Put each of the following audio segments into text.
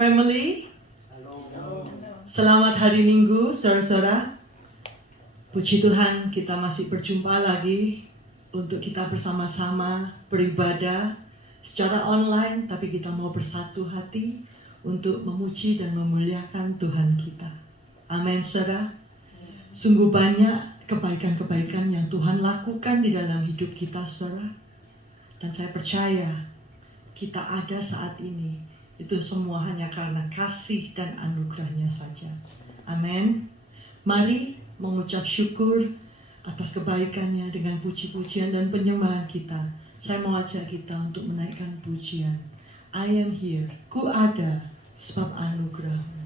family. Selamat hari Minggu, saudara-saudara. Puji Tuhan, kita masih berjumpa lagi untuk kita bersama-sama beribadah secara online, tapi kita mau bersatu hati untuk memuji dan memuliakan Tuhan kita. Amin, saudara. Sungguh banyak kebaikan-kebaikan yang Tuhan lakukan di dalam hidup kita, saudara. Dan saya percaya kita ada saat ini, itu semua hanya karena kasih dan anugerahnya saja. Amin. Mari mengucap syukur atas kebaikannya dengan puji-pujian dan penyembahan kita. Saya mau ajak kita untuk menaikkan pujian. I am here, ku ada sebab anugerah.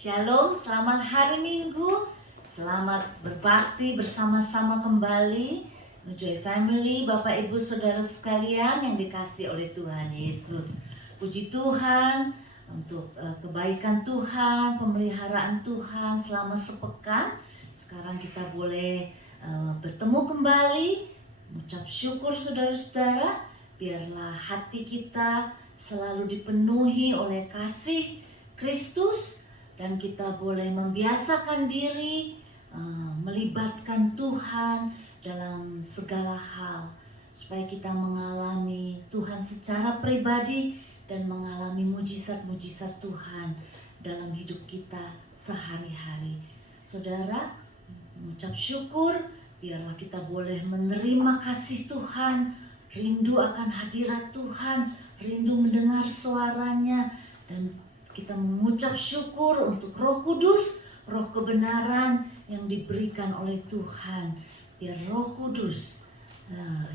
Shalom, selamat hari Minggu. Selamat berbakti bersama-sama kembali Joy Family, Bapak Ibu Saudara sekalian yang dikasihi oleh Tuhan Yesus. Puji Tuhan untuk kebaikan Tuhan, pemeliharaan Tuhan selama sepekan. Sekarang kita boleh bertemu kembali, mengucap syukur saudara-saudara. Biarlah hati kita selalu dipenuhi oleh kasih Kristus dan kita boleh membiasakan diri melibatkan Tuhan dalam segala hal, supaya kita mengalami Tuhan secara pribadi dan mengalami mujizat-mujizat Tuhan dalam hidup kita sehari-hari. Saudara, mengucap syukur, biarlah kita boleh menerima kasih Tuhan, rindu akan hadirat Tuhan, rindu mendengar suaranya, dan kita mengucap syukur untuk Roh Kudus, Roh kebenaran yang diberikan oleh Tuhan. Biar Roh Kudus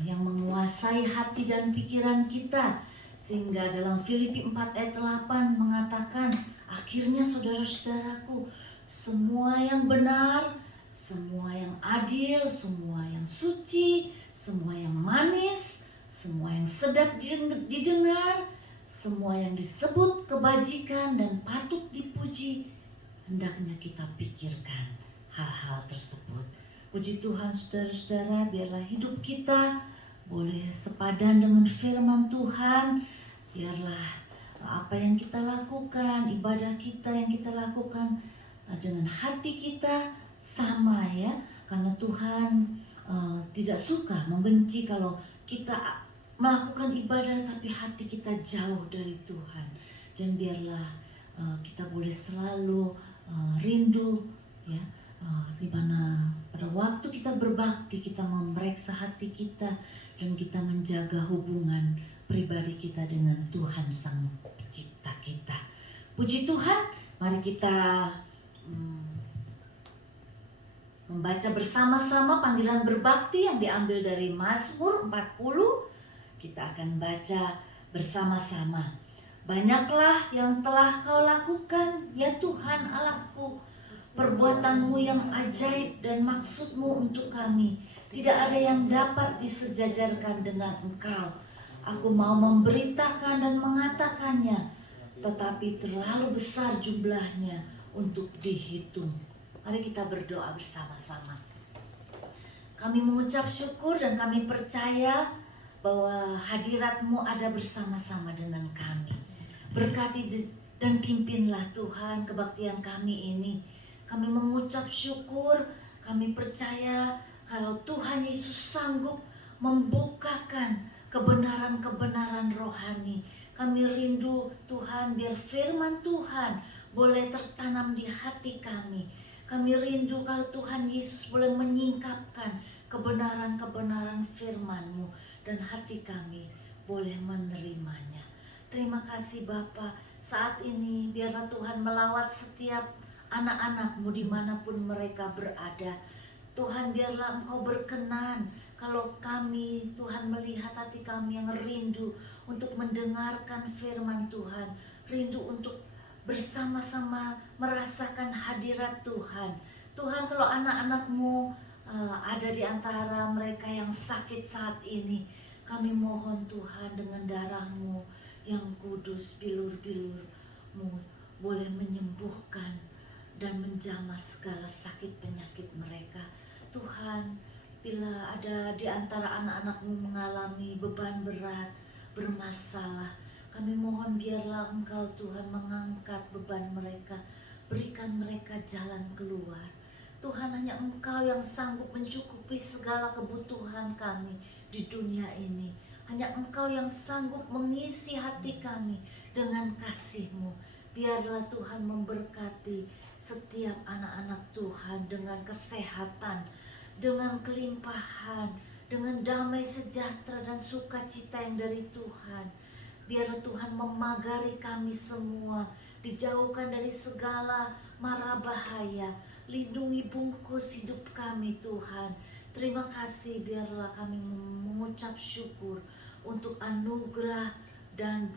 yang menguasai hati dan pikiran kita, sehingga dalam Filipi 4 ayat 8 mengatakan, akhirnya saudara-saudaraku, semua yang benar, semua yang adil, semua yang suci, semua yang manis, semua yang sedap didengar, semua yang disebut kebajikan dan patut dipuji, hendaknya kita pikirkan hal-hal tersebut. Puji Tuhan saudara-saudara, biarlah hidup kita boleh sepadan dengan firman Tuhan. Biarlah apa yang kita lakukan, ibadah kita yang kita lakukan dengan hati kita sama ya. Karena Tuhan tidak suka, membenci kalau kita melakukan ibadah tapi hati kita jauh dari Tuhan. Dan biarlah kita boleh selalu rindu ya, di mana pada waktu kita berbakti kita memeriksa hati kita dan kita menjaga hubungan pribadi kita dengan Tuhan Sang Pencipta kita. Puji Tuhan, mari kita membaca bersama-sama panggilan berbakti yang diambil dari Mazmur 40. Kita akan baca bersama-sama. Banyaklah yang telah Kau lakukan, ya Tuhan Allahku, perbuatanmu yang ajaib dan maksudmu untuk kami. Tidak ada yang dapat disejajarkan dengan Engkau. Aku mau memberitakan dan mengatakannya, tetapi terlalu besar jumlahnya untuk dihitung. Mari kita berdoa bersama-sama. Kami mengucap syukur dan kami percaya bahwa hadirat-Mu ada bersama-sama dengan kami. Berkati dan pimpinlah Tuhan kebaktian kami ini. Kami mengucap syukur, kami percaya kalau Tuhan Yesus sanggup membukakan kebenaran-kebenaran rohani. Kami rindu Tuhan biar firman Tuhan boleh tertanam di hati kami. Kami rindu kalau Tuhan Yesus boleh menyingkapkan kebenaran-kebenaran firman-Mu dan hati kami boleh menerimanya. Terima kasih Bapa, saat ini biarlah Tuhan melawat setiap anak-anak-Mu dimanapun mereka berada. Tuhan, biarlah Engkau berkenan kalau kami, Tuhan, melihat hati kami yang rindu untuk mendengarkan firman Tuhan, rindu untuk bersama-sama merasakan hadirat Tuhan. Tuhan, kalau anak-anak-Mu ada di antara mereka yang sakit saat ini, kami mohon Tuhan dengan darah-Mu yang kudus, bilur-bilur-Mu boleh menyembuhkan dan menjamah segala sakit penyakit mereka. Tuhan, bila ada di antara anak-anak-Mu mengalami beban berat, bermasalah, kami mohon biarlah Engkau Tuhan mengangkat beban mereka, berikan mereka jalan keluar. Tuhan, hanya Engkau yang sanggup mencukupi segala kebutuhan kami di dunia ini. Hanya Engkau yang sanggup mengisi hati kami dengan kasih-Mu. Biarlah Tuhan memberkati setiap anak-anak Tuhan dengan kesehatan, dengan kelimpahan, dengan damai sejahtera dan sukacita yang dari Tuhan. Biarlah Tuhan memagari kami semua, dijauhkan dari segala mara bahaya. Lindungi bungkus hidup kami Tuhan. Terima kasih, biarlah kami mengucap syukur untuk anugerah dan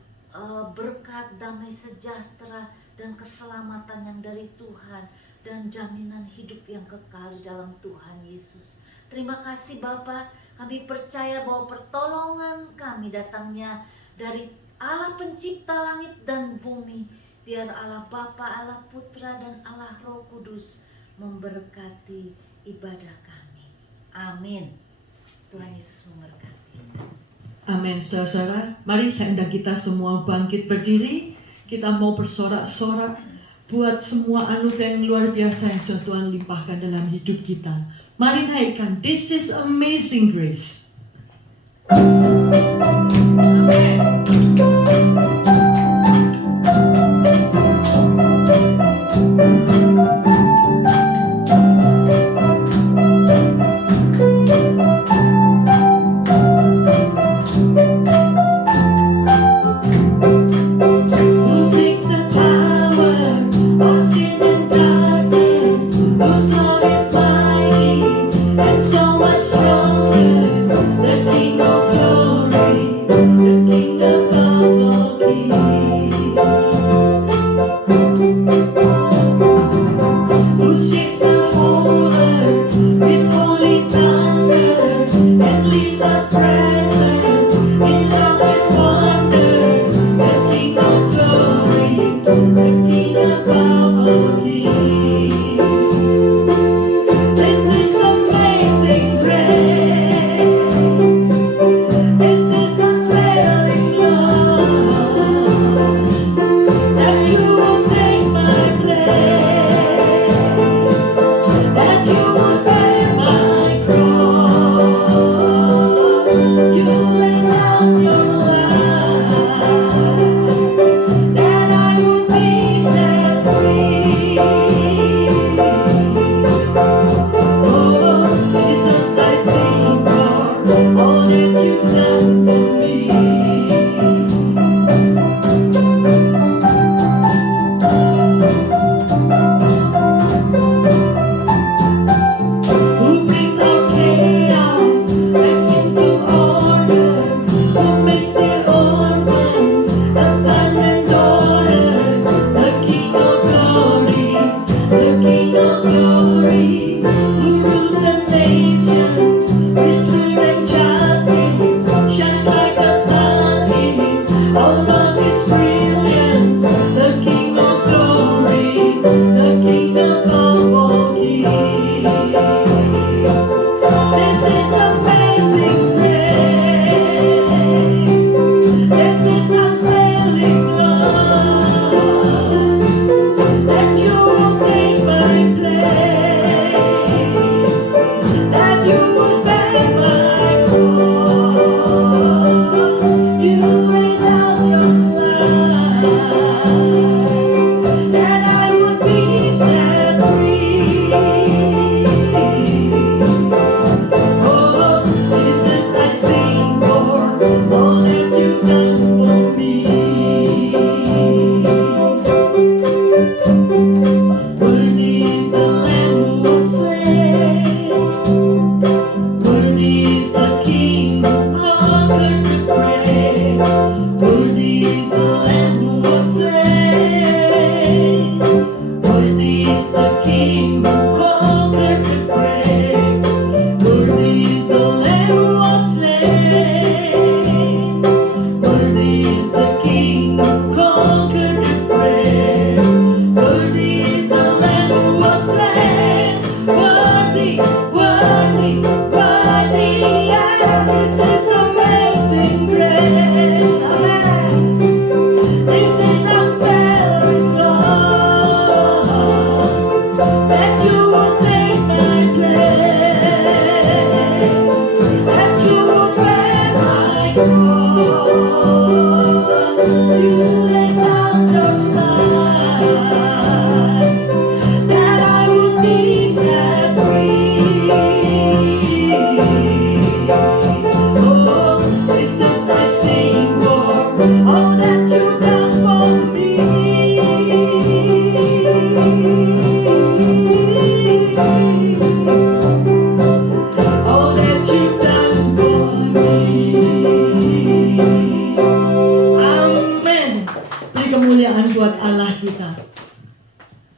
berkat damai sejahtera dan keselamatan yang dari Tuhan dan jaminan hidup yang kekal dalam Tuhan Yesus. Terima kasih Bapa, Kami percaya bahwa pertolongan kami datangnya dari Allah pencipta langit dan bumi. Biar Allah Bapa, Allah Putra, dan Allah Roh Kudus memberkati ibadah kami. Amin. Tuhan Yesus memberkati. Amin, saudara-saudara. Mari saya undang kita semua bangkit berdiri. Kita mau bersorak-sorak buat semua anugerah yang luar biasa yang sudah Tuhan limpahkan dalam hidup kita. Mari naikkan This is Amazing Grace. Amen.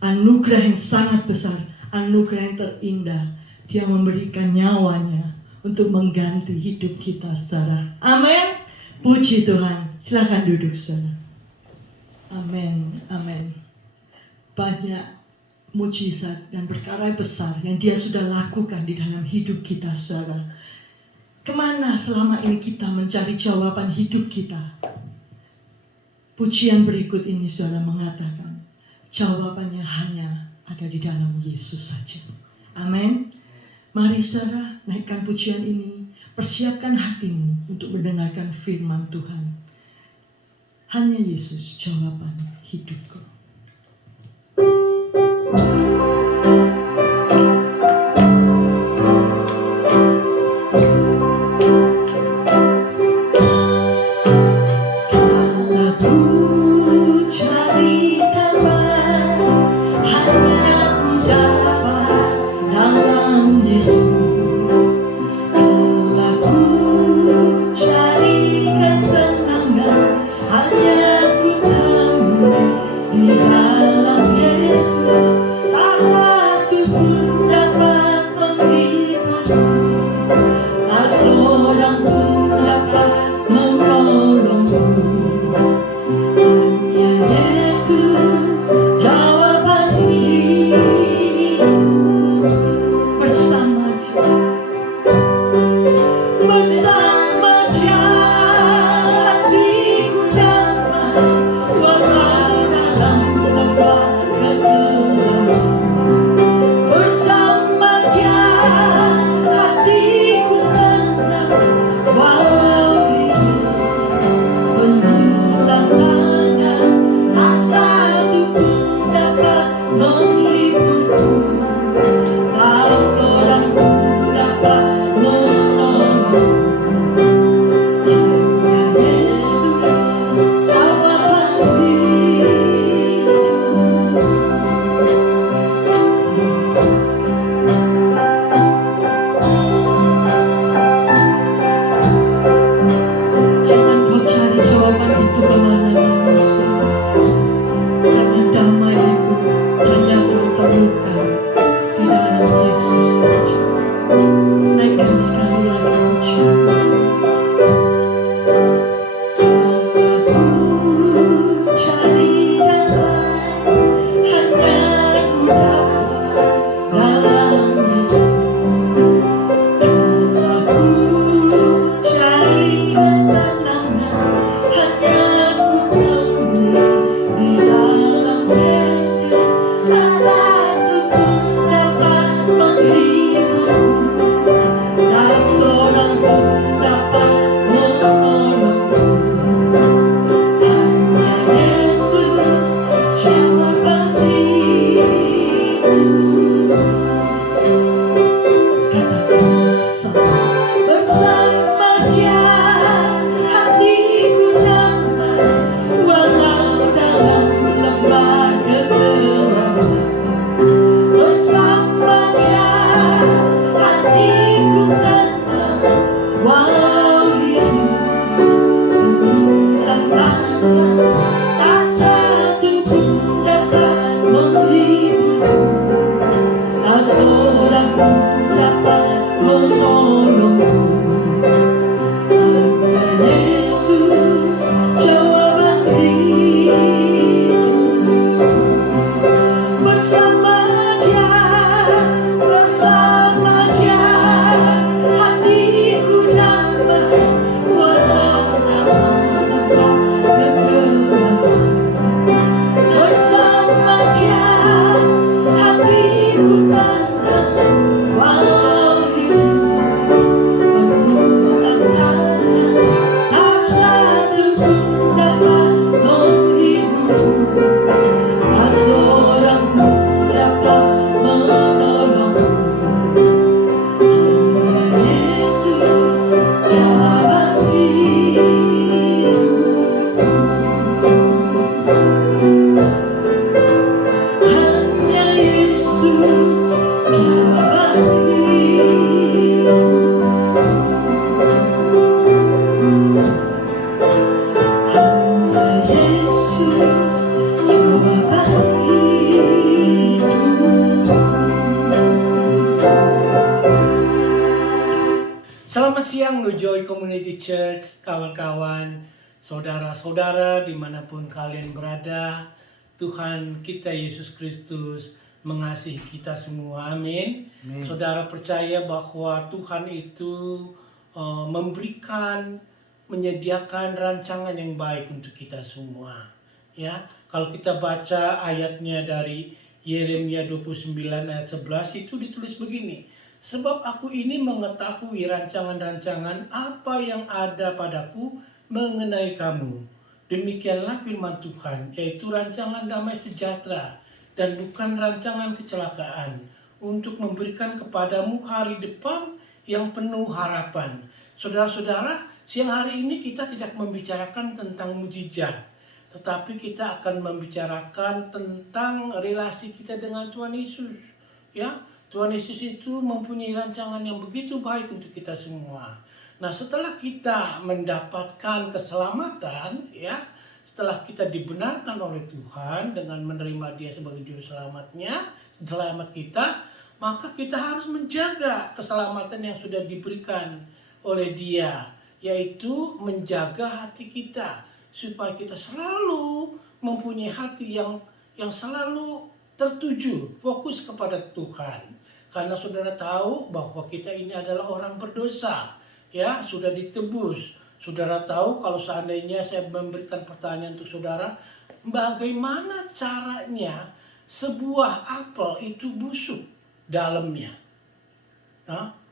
Anugerah yang sangat besar, anugerah yang terindah. Dia memberikan nyawanya untuk mengganti hidup kita, saudara. Amin. Puji Tuhan. Silakan duduk, saudara. Amin. Amin. Banyak mujizat dan perkara besar yang Dia sudah lakukan di dalam hidup kita, saudara. Kemana selama ini kita mencari jawaban hidup kita? Pujian berikut ini, saudara, mengatakan jawabannya hanya ada di dalam Yesus saja. Amin. Mari, saudara, naikkan pujian ini. Persiapkan hatimu untuk mendengarkan firman Tuhan. Hanya Yesus jawaban hidupku. Hanya ku temui siang New Joy Community Church, kawan-kawan, saudara-saudara dimanapun kalian berada. Tuhan kita Yesus Kristus mengasihi kita semua, amin. Saudara percaya bahwa Tuhan itu menyediakan rancangan yang baik untuk kita semua. Ya, kalau kita baca ayatnya dari Yeremia 29 ayat 11 itu ditulis begini. Sebab aku ini mengetahui rancangan-rancangan apa yang ada padaku mengenai kamu. Demikianlah firman Tuhan, yaitu rancangan damai sejahtera dan bukan rancangan kecelakaan, untuk memberikan kepadamu hari depan yang penuh harapan. Saudara-saudara, siang hari ini kita tidak membicarakan tentang mujizat, tetapi kita akan membicarakan tentang relasi kita dengan Tuhan Yesus. Ya, Tuhan Yesus itu mempunyai rancangan yang begitu baik untuk kita semua. Nah, setelah kita mendapatkan keselamatan, ya, setelah kita dibenarkan oleh Tuhan dengan menerima Dia sebagai juru selamat kita, maka kita harus menjaga keselamatan yang sudah diberikan oleh Dia, yaitu menjaga hati kita supaya kita selalu mempunyai hati yang selalu tertuju, fokus kepada Tuhan. Karena saudara tahu bahwa kita ini adalah orang berdosa, ya, sudah ditebus. Saudara tahu kalau seandainya saya memberikan pertanyaan untuk saudara, bagaimana caranya sebuah apel itu busuk dalamnya?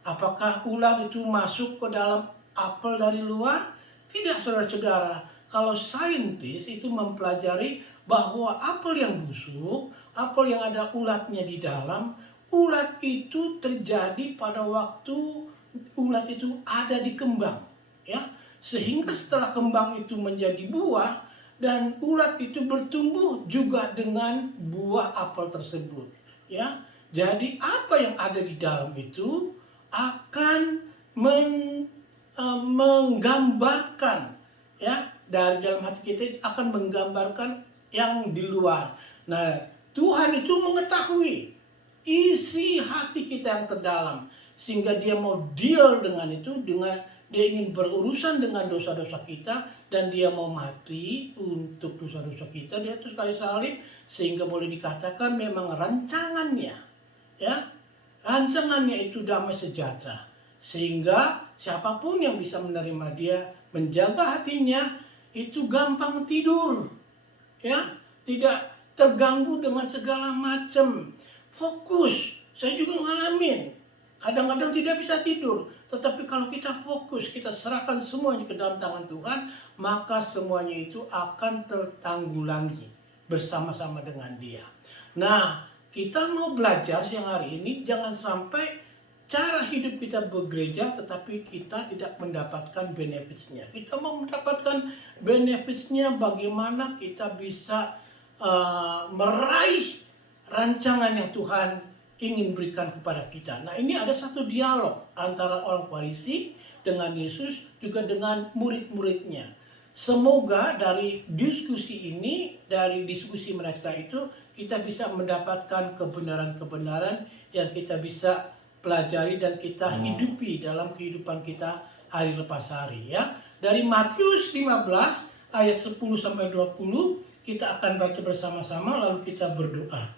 Apakah ular itu masuk ke dalam apel dari luar? Tidak, saudara-saudara. Kalau saintis itu mempelajari bahwa apel yang busuk, apel yang ada ulatnya di dalam, ulat itu terjadi pada waktu ulat itu ada di kembang, ya, sehingga setelah kembang itu menjadi buah dan ulat itu bertumbuh juga dengan buah apel tersebut, ya. Jadi apa yang ada di dalam itu akan menggambarkan, ya, dari dalam hati kita akan menggambarkan yang di luar. Nah, Tuhan itu mengetahui isi hati kita yang terdalam, sehingga Dia mau deal dengan itu, Dia ingin berurusan dengan dosa-dosa kita, dan Dia mau mati untuk dosa-dosa kita di atas kayu salib, sehingga boleh dikatakan memang rancangannya, ya, rancangannya itu damai sejahtera, sehingga siapapun yang bisa menerima Dia, menjaga hatinya, itu gampang tidur, ya, tidak terganggu dengan segala macam. Fokus, saya juga ngalamin. Kadang-kadang tidak bisa tidur. Tetapi kalau kita fokus, kita serahkan semuanya ke dalam tangan Tuhan, maka semuanya itu akan tertanggulangi bersama-sama dengan Dia. Nah, kita mau belajar siang hari ini, jangan sampai cara hidup kita bergereja tetapi kita tidak mendapatkan benefitsnya. Kita mau mendapatkan benefitsnya, bagaimana kita bisa meraih rancangan yang Tuhan ingin berikan kepada kita. Nah, ini ada satu dialog antara orang Farisi dengan Yesus, juga dengan murid-muridnya. Semoga dari diskusi ini, dari diskusi mereka itu, kita bisa mendapatkan kebenaran-kebenaran yang kita bisa pelajari dan kita hidupi dalam kehidupan kita hari lepas hari, ya. Dari Matius 15 ayat 10 sampai 20 kita akan baca bersama-sama, lalu kita berdoa.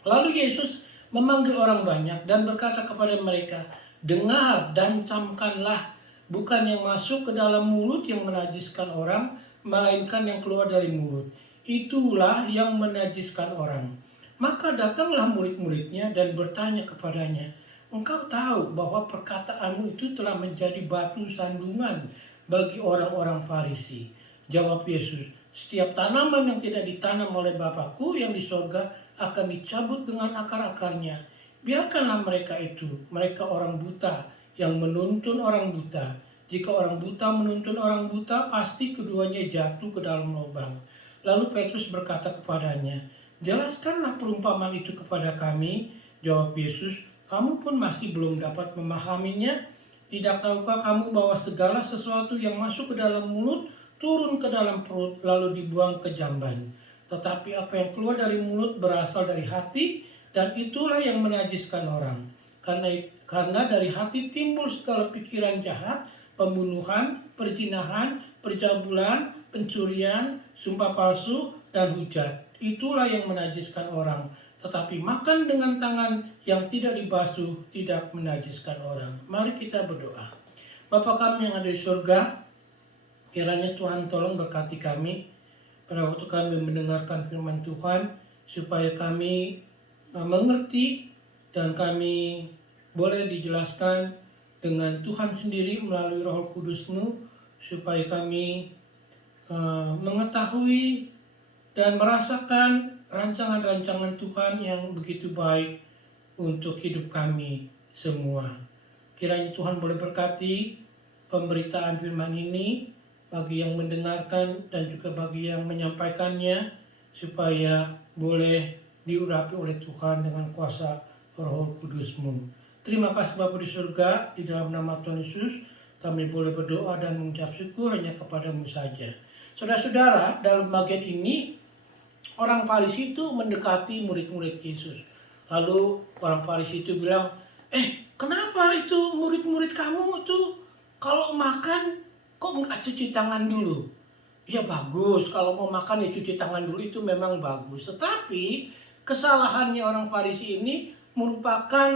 Lalu Yesus memanggil orang banyak dan berkata kepada mereka, dengar dan camkanlah, bukan yang masuk ke dalam mulut yang menajiskan orang, melainkan yang keluar dari mulut. Itulah yang menajiskan orang. Maka datanglah murid-muridnya dan bertanya kepadanya, engkau tahu bahwa perkataanmu itu telah menjadi batu sandungan bagi orang-orang Farisi. Jawab Yesus, setiap tanaman yang tidak ditanam oleh Bapakku yang di sorga akan dicabut dengan akar-akarnya. Biarkanlah mereka itu, mereka orang buta yang menuntun orang buta. Jika orang buta menuntun orang buta, pasti keduanya jatuh ke dalam lubang. Lalu Petrus berkata kepadanya, jelaskanlah perumpamaan itu kepada kami. Jawab Yesus, kamu pun masih belum dapat memahaminya? Tidak tahukah kamu bahwa segala sesuatu yang masuk ke dalam mulut turun ke dalam perut lalu dibuang ke jamban? Tetapi apa yang keluar dari mulut berasal dari hati, dan itulah yang menajiskan orang. Karena dari hati timbul segala pikiran jahat, pembunuhan, perzinahan, percabulan, pencurian, sumpah palsu, dan hujat. Itulah yang menajiskan orang. Tetapi makan dengan tangan yang tidak dibasuh tidak menajiskan orang. Mari kita berdoa. Bapa kami yang ada di surga, kiranya Tuhan tolong berkati kami pada waktu kami mendengarkan firman Tuhan, supaya kami mengerti dan kami boleh dijelaskan dengan Tuhan sendiri melalui Roh Kudus-Mu, supaya kami mengetahui dan merasakan rancangan-rancangan Tuhan yang begitu baik untuk hidup kami semua. Kiranya Tuhan boleh berkati pemberitaan firman ini bagi yang mendengarkan dan juga bagi yang menyampaikannya, supaya boleh diurapi oleh Tuhan dengan kuasa Roh Kudus-Mu. Terima kasih Bapa di surga, di dalam nama Tuhan Yesus kami boleh berdoa dan mengucap syukur hanya kepada-Mu saja. Saudara-saudara, dalam bagian ini orang Farisi itu mendekati murid-murid Yesus. Lalu orang Farisi itu bilang, kenapa itu murid-murid kamu itu kalau makan kok nggak cuci tangan dulu? Ya bagus, kalau mau makan ya cuci tangan dulu, itu memang bagus. Tetapi kesalahannya orang Farisi ini merupakan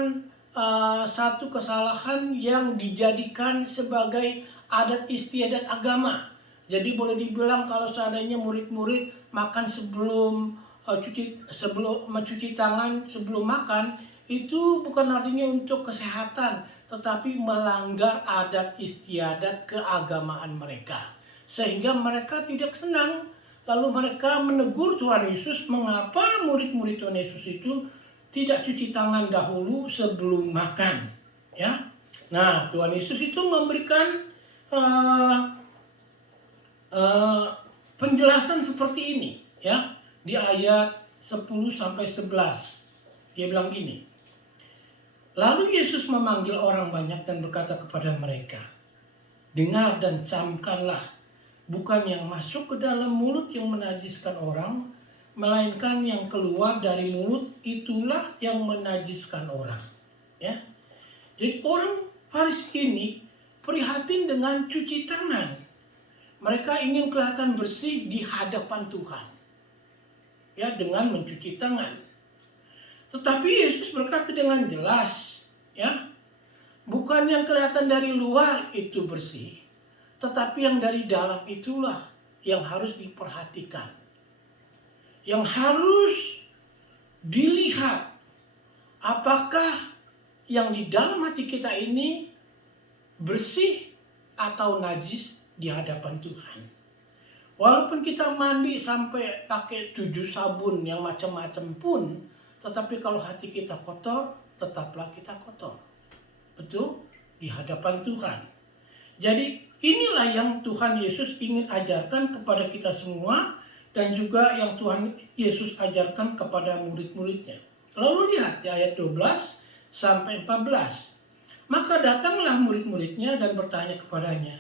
satu kesalahan yang dijadikan sebagai adat istiadat agama. Jadi boleh dibilang kalau seandainya murid-murid makan sebelum mencuci tangan sebelum makan, itu bukan artinya untuk kesehatan, tetapi melanggar adat istiadat keagamaan mereka. Sehingga mereka tidak senang. Lalu mereka menegur Tuhan Yesus, mengapa murid-murid Tuhan Yesus itu tidak cuci tangan dahulu sebelum makan. Ya, nah Tuhan Yesus itu memberikan penjelasan seperti ini, ya, di ayat 10-11. Dia bilang gini, lalu Yesus memanggil orang banyak dan berkata kepada mereka, dengar dan camkanlah, bukan yang masuk ke dalam mulut yang menajiskan orang, melainkan yang keluar dari mulut, itulah yang menajiskan orang. Ya, jadi orang Farisi ini prihatin dengan cuci tangan. Mereka ingin kelihatan bersih di hadapan Tuhan, ya, dengan mencuci tangan. Tetapi Yesus berkata dengan jelas, ya, bukan yang kelihatan dari luar itu bersih, tetapi yang dari dalam itulah yang harus diperhatikan, yang harus dilihat, apakah yang di dalam hati kita ini bersih atau najis di hadapan Tuhan. Walaupun kita mandi sampai pakai 7 sabun yang macam-macam pun, tetapi kalau hati kita kotor, tetaplah kita kotor. Betul? Di hadapan Tuhan. Jadi inilah yang Tuhan Yesus ingin ajarkan kepada kita semua, dan juga yang Tuhan Yesus ajarkan kepada murid-muridnya. Lalu lihat di ayat 12-14. Maka datanglah murid-muridnya dan bertanya kepadanya,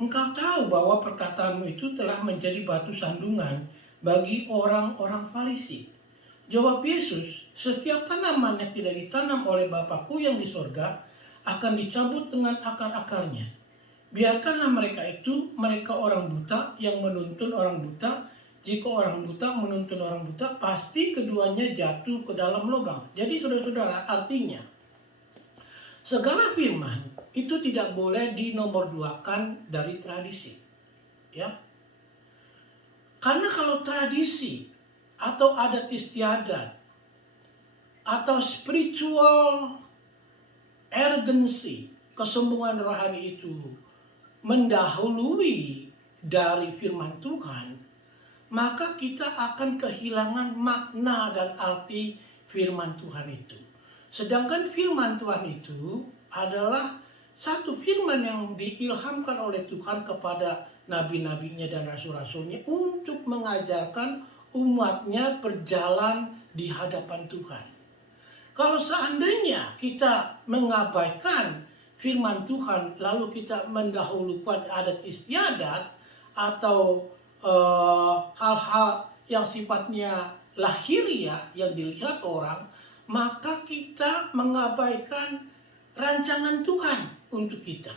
engkau tahu bahwa perkataanmu itu telah menjadi batu sandungan bagi orang-orang Farisi. Jawab Yesus, setiap tanaman yang tidak ditanam oleh Bapakku yang di sorga akan dicabut dengan akar-akarnya. Biarkanlah mereka orang buta yang menuntun orang buta. Jika orang buta menuntun orang buta, pasti keduanya jatuh ke dalam lubang. Jadi saudara-saudara, artinya segala firman itu tidak boleh dinomorduakan dari tradisi. Ya. Karena kalau tradisi atau adat istiadat atau spiritual urgency, kesombongan rohani itu mendahului dari firman Tuhan, maka kita akan kehilangan makna dan arti firman Tuhan itu. Sedangkan firman Tuhan itu adalah satu firman yang diilhamkan oleh Tuhan kepada nabi-nabinya dan rasul-rasulnya untuk mengajarkan umatnya berjalan di hadapan Tuhan. Kalau seandainya kita mengabaikan firman Tuhan, lalu kita mendahulukan adat istiadat atau hal-hal yang sifatnya lahiriah yang dilihat orang, maka kita mengabaikan rancangan Tuhan untuk kita.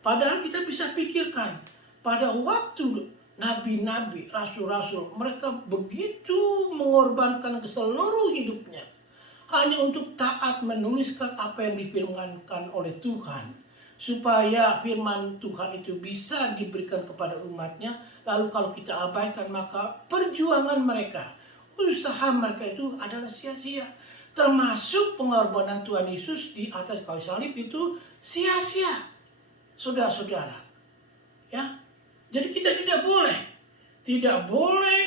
Padahal kita bisa pikirkan, pada waktu nabi-nabi, rasul-rasul, mereka begitu mengorbankan seluruh hidupnya hanya untuk taat menuliskan apa yang difirmankan oleh Tuhan, supaya firman Tuhan itu bisa diberikan kepada umatnya. Lalu kalau kita abaikan, maka perjuangan mereka, usaha mereka itu adalah sia-sia. Termasuk pengorbanan Tuhan Yesus di atas kayu salib itu sia-sia, saudara-saudara. Ya, jadi kita tidak boleh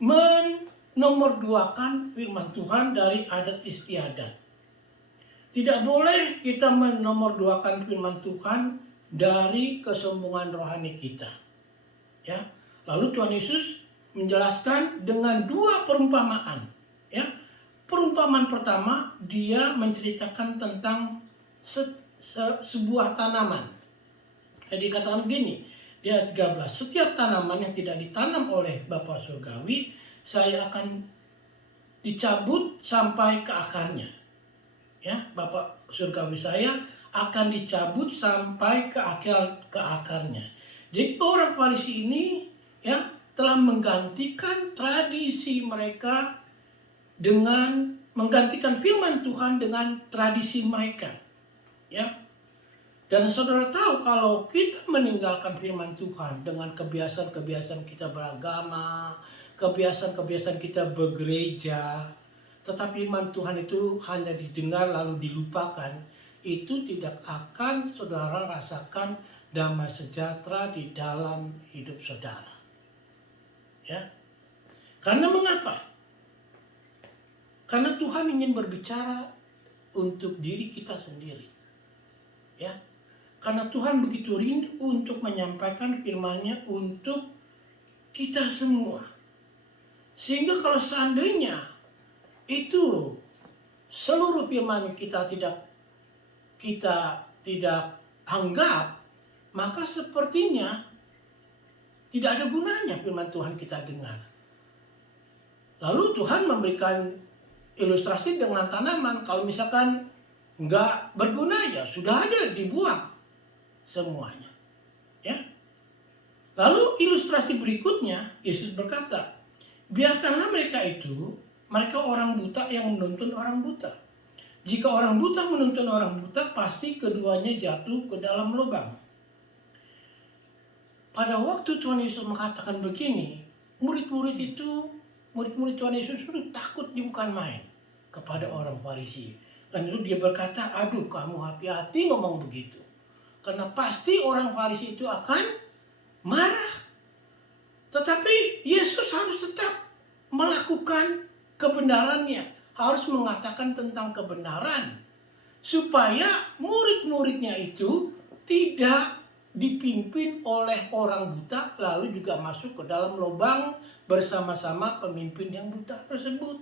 menomorduakan firman Tuhan dari adat istiadat. Tidak boleh kita menomorduakan firman Tuhan dari kesombongan rohani kita. Ya, lalu Tuhan Yesus menjelaskan dengan 2 perumpamaan. Ya, perumpamaan pertama, dia menceritakan tentang sebuah tanaman. Jadi dikatakan begini, di ayat 13, setiap tanaman yang tidak ditanam oleh Bapa Surgawi, saya akan dicabut sampai ke akarnya. Ya, Bapa Surgawi saya akan dicabut sampai ke akarnya. Jadi orang Farisi ini ya telah menggantikan tradisi mereka dengan menggantikan firman Tuhan dengan tradisi mereka. Ya. Dan saudara tahu, kalau kita meninggalkan firman Tuhan dengan kebiasaan-kebiasaan kita beragama, kebiasaan-kebiasaan kita bergereja, tetapi firman Tuhan itu hanya didengar lalu dilupakan, itu tidak akan saudara rasakan damai sejahtera di dalam hidup saudara. Ya. Karena mengapa? Karena Tuhan ingin berbicara untuk diri kita sendiri. Ya. Karena Tuhan begitu rindu untuk menyampaikan firman-Nya untuk kita semua. Sehingga kalau seandainya itu seluruh firman kita tidak anggap, maka sepertinya tidak ada gunanya firman Tuhan kita dengar. Lalu Tuhan memberikan ilustrasi dengan tanaman. Kalau misalkan nggak berguna, ya sudah aja dibuang semuanya. Ya. Lalu ilustrasi berikutnya, Yesus berkata, biarkanlah mereka orang buta yang menuntun orang buta. Jika orang buta menuntun orang buta, pasti keduanya jatuh ke dalam lubang. Pada waktu Tuhan Yesus mengatakan begini, murid-murid Tuhan Yesus itu takut bukan main kepada orang Farisi. Dan itu dia berkata, aduh kamu hati-hati ngomong begitu. Karena pasti orang Farisi itu akan marah. Tetapi Yesus harus tetap melakukan kebenarannya. Harus mengatakan tentang kebenaran. Supaya murid-muridnya itu tidak dipimpin oleh orang buta, lalu juga masuk ke dalam lubang bersama-sama pemimpin yang buta tersebut.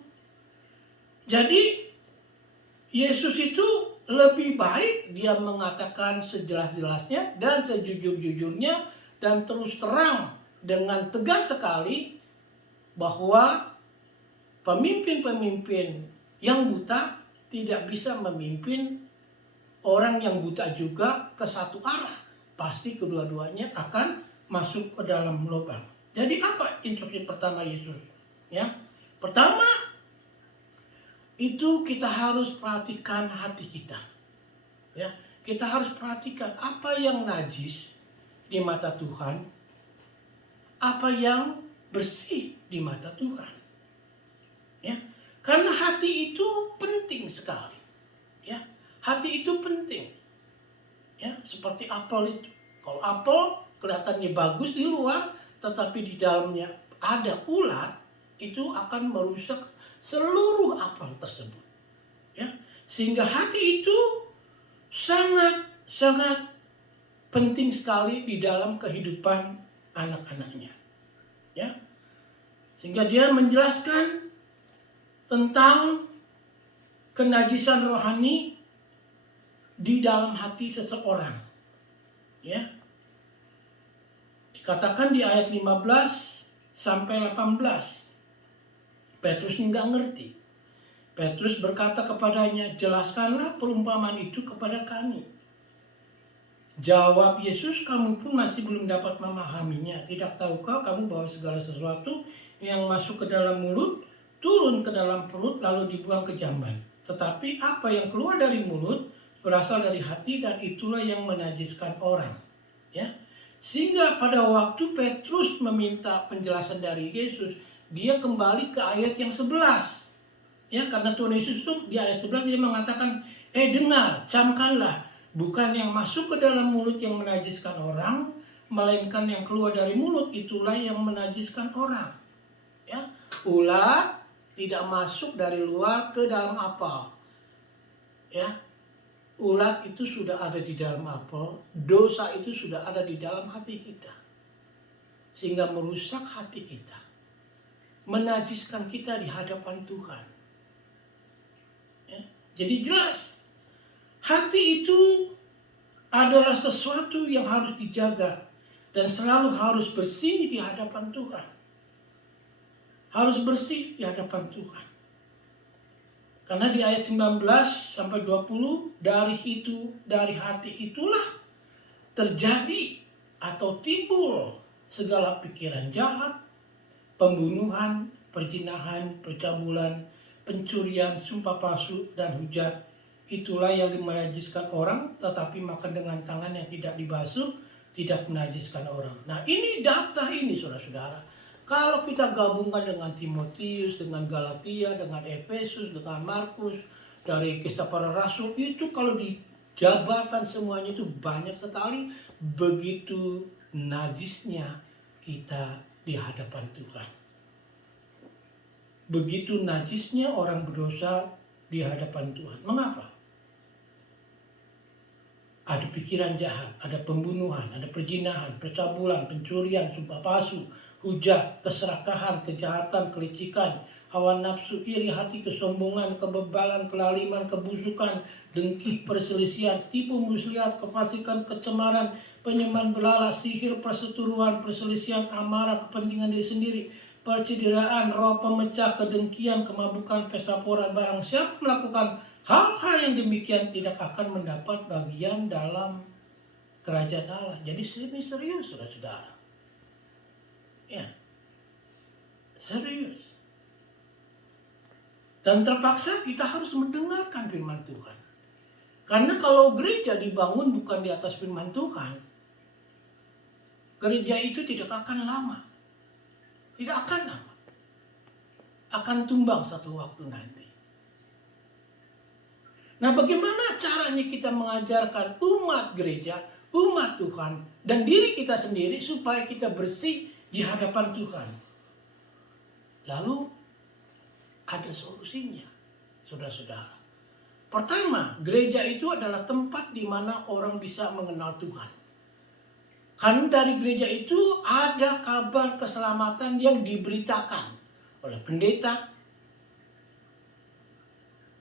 Jadi Yesus itu lebih baik dia mengatakan sejelas-jelasnya dan sejujur-jujurnya dan terus terang dengan tegas sekali bahwa pemimpin-pemimpin yang buta tidak bisa memimpin orang yang buta juga ke satu arah. Pasti kedua-duanya akan masuk ke dalam lubang. Jadi apa instruksi pertama Yesus? Ya, pertama itu kita harus perhatikan hati kita. Ya, kita harus perhatikan apa yang najis di mata Tuhan, apa yang bersih di mata Tuhan. Ya, karena hati itu penting sekali. Ya, hati itu penting. Ya, seperti apel itu. Kalau apel kelihatannya bagus di luar, tetapi di dalamnya ada ulat, itu akan merusak seluruh apel tersebut. Ya, sehingga hati itu sangat penting sekali di dalam kehidupan anak-anaknya. Ya, sehingga dia menjelaskan tentang kenajisan rohani di dalam hati seseorang. Ya. Dikatakan di ayat 15 sampai 18. Petrus nggak ngerti. Petrus berkata kepadanya, "Jelaskanlah perumpamaan itu kepada kami." Jawab Yesus, "Kamu pun masih belum dapat memahaminya. Tidak tahukah kamu bahwa segala sesuatu yang masuk ke dalam mulut, turun ke dalam perut, lalu dibuang ke jamban. Tetapi apa yang keluar dari mulut, berasal dari hati, dan itulah yang menajiskan orang." Ya. Sehingga pada waktu Petrus meminta penjelasan dari Yesus, dia kembali ke ayat yang 11. Ya, karena Tuhan Yesus itu di ayat 11 dia mengatakan, dengar, camkanlah. Bukan yang masuk ke dalam mulut yang menajiskan orang, melainkan yang keluar dari mulut, itulah yang menajiskan orang. Ya, ular tidak masuk dari luar ke dalam apel. Ya, ulat itu sudah ada di dalam apel, dosa itu sudah ada di dalam hati kita. Sehingga merusak hati kita, menajiskan kita di hadapan Tuhan. Ya, jadi jelas, hati itu adalah sesuatu yang harus dijaga dan selalu harus bersih di hadapan Tuhan. Harus bersih di hadapan Tuhan. Karena di ayat 19 sampai 20, dari hati itulah terjadi atau timbul segala pikiran jahat, pembunuhan, perzinahan, percabulan, pencurian, sumpah palsu, dan hujat. Itulah yang menajiskan orang, tetapi makan dengan tangan yang tidak dibasuh tidak menajiskan orang. Nah, ini daftar ini, saudara-saudara. Kalau kita gabungkan dengan Timotius, dengan Galatia, dengan Efesus, dengan Markus, dari Kisah Para Rasul, itu kalau dijabarkan semuanya itu banyak sekali, begitu najisnya kita di hadapan Tuhan. Begitu najisnya orang berdosa di hadapan Tuhan. Mengapa? Ada pikiran jahat, ada pembunuhan, ada perzinahan, percabulan, pencurian, sumpah palsu, hujat, keserakahan, kejahatan, kelicikan, hawa nafsu, iri hati, kesombongan, kebebalan, kelaliman, kebusukan, dengki, perselisihan, tipu muslihat, kefasikan, kecemaran, penyembahan berhala, sihir, perseteruan, perselisihan, amarah, kepentingan diri sendiri, percederaan, roh pemecah, kedengkian, kemabukan, pesta pora. Barang siapa melakukan hal-hal yang demikian tidak akan mendapat bagian dalam kerajaan Allah. Jadi ini serius, saudara-saudara. Ya, serius. Dan terpaksa kita harus mendengarkan firman Tuhan. Karena kalau gereja dibangun bukan di atas firman Tuhan, gereja itu tidak akan lama. Tidak akan lama. Akan tumbang satu waktu nanti. Nah, bagaimana caranya kita mengajarkan umat gereja, umat Tuhan, dan diri kita sendiri supaya kita bersih di hadapan Tuhan? Lalu ada solusinya, saudara-saudara. Pertama, gereja itu adalah tempat di mana orang bisa mengenal Tuhan. Karena dari gereja itu ada kabar keselamatan yang diberitakan oleh pendeta,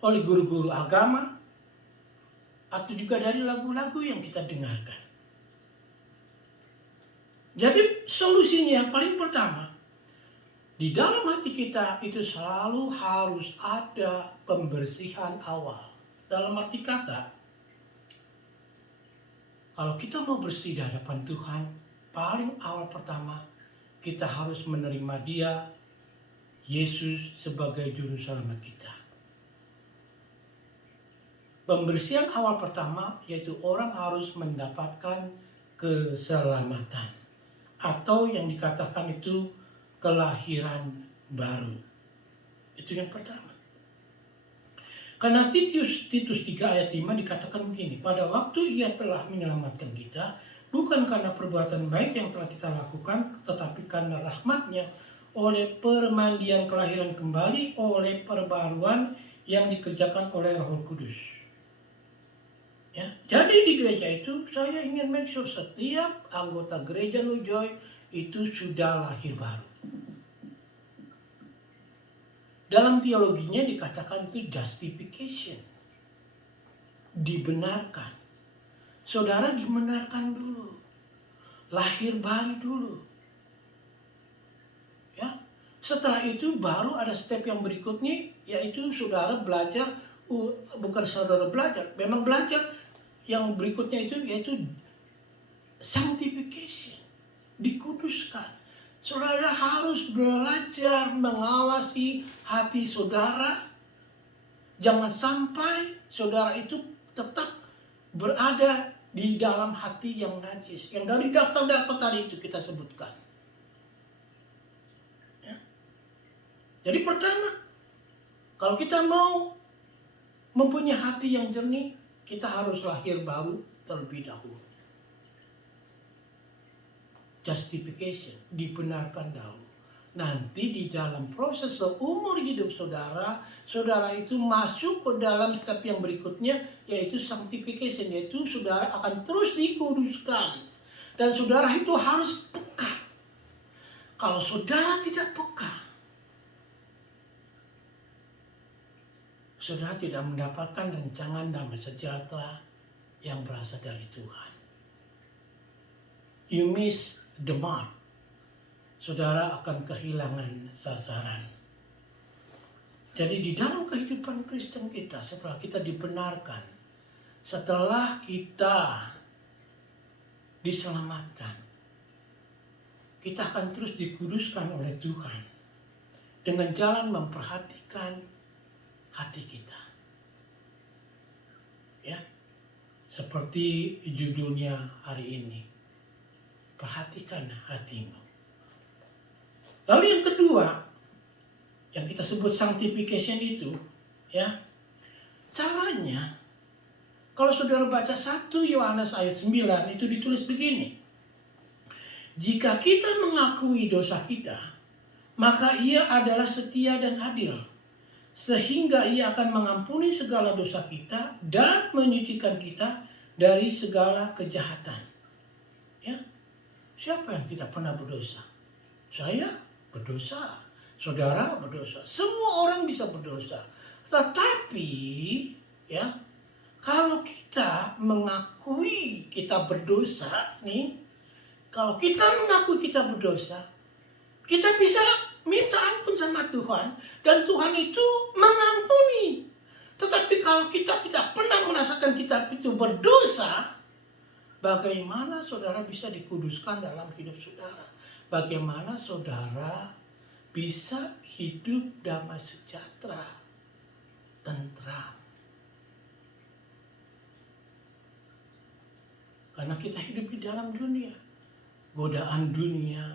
oleh guru-guru agama, atau juga dari lagu-lagu yang kita dengarkan. Jadi solusinya yang paling pertama, di dalam hati kita itu selalu harus ada pembersihan awal. Dalam arti kata, kalau kita mau bersih di hadapan Tuhan, paling awal pertama kita harus menerima Dia, Yesus, sebagai juru selamat kita. Pembersihan awal pertama yaitu orang harus mendapatkan keselamatan, atau yang dikatakan itu kelahiran baru. Itu yang pertama. Karena Titus 3 ayat 5 dikatakan begini, pada waktu Ia telah menyelamatkan kita, bukan karena perbuatan baik yang telah kita lakukan, tetapi karena rahmat-Nya, oleh permandian kelahiran kembali, oleh perbaruan yang dikerjakan oleh Roh Kudus. Ya, jadi di gereja itu saya ingin make sure setiap anggota gereja New Joy itu sudah lahir baru. Dalam teologinya dikatakan itu justification. Dibenarkan. Saudara dibenarkan dulu. Lahir baru dulu. Ya. Setelah itu baru ada step yang berikutnya, yaitu saudara belajar, bukan saudara belajar, memang belajar yang berikutnya itu yaitu sanctification, dikuduskan. Saudara harus belajar mengawasi hati saudara. Jangan sampai saudara itu tetap berada di dalam hati yang najis. Yang dari daftar-daftar tadi itu kita sebutkan. Ya. Jadi pertama, kalau kita mau mempunyai hati yang jernih, kita harus lahir baru terlebih dahulu. Justification, dibenarkan dahulu. Nanti di dalam proses seumur hidup saudara, saudara itu masuk ke dalam step yang berikutnya, yaitu sanctification, yaitu saudara akan terus dikuduskan. Dan saudara itu harus peka. Kalau saudara tidak peka, saudara tidak mendapatkan rancangan damai sejahtera yang berasal dari Tuhan. You miss the mark. Saudara akan kehilangan sasaran. Jadi di dalam kehidupan Kristen kita, setelah kita dibenarkan, setelah kita diselamatkan, kita akan terus dikuduskan oleh Tuhan dengan jalan memperhatikan hati kita. Ya, seperti judulnya hari ini, perhatikan hatimu. Lalu yang kedua, yang kita sebut sanctification itu, ya, caranya, kalau saudara baca 1 Yohanes ayat 9 itu ditulis begini. Jika kita mengakui dosa kita, maka ia adalah setia dan adil, sehingga ia akan mengampuni segala dosa kita dan menyucikan kita dari segala kejahatan. Ya, siapa yang tidak pernah berdosa? Saya berdosa, saudara berdosa, semua orang bisa berdosa. Tetapi ya, kalau kita mengakui kita berdosa nih, kalau kita mengakui kita berdosa, kita bisa minta ampun sama Tuhan dan Tuhan itu mengampuni. Tetapi kalau kita tidak pernah merasakan kita itu berdosa, bagaimana saudara bisa dikuduskan dalam hidup saudara? Bagaimana saudara bisa hidup damai sejahtera, tentram? Karena kita hidup di dalam dunia. Godaan dunia,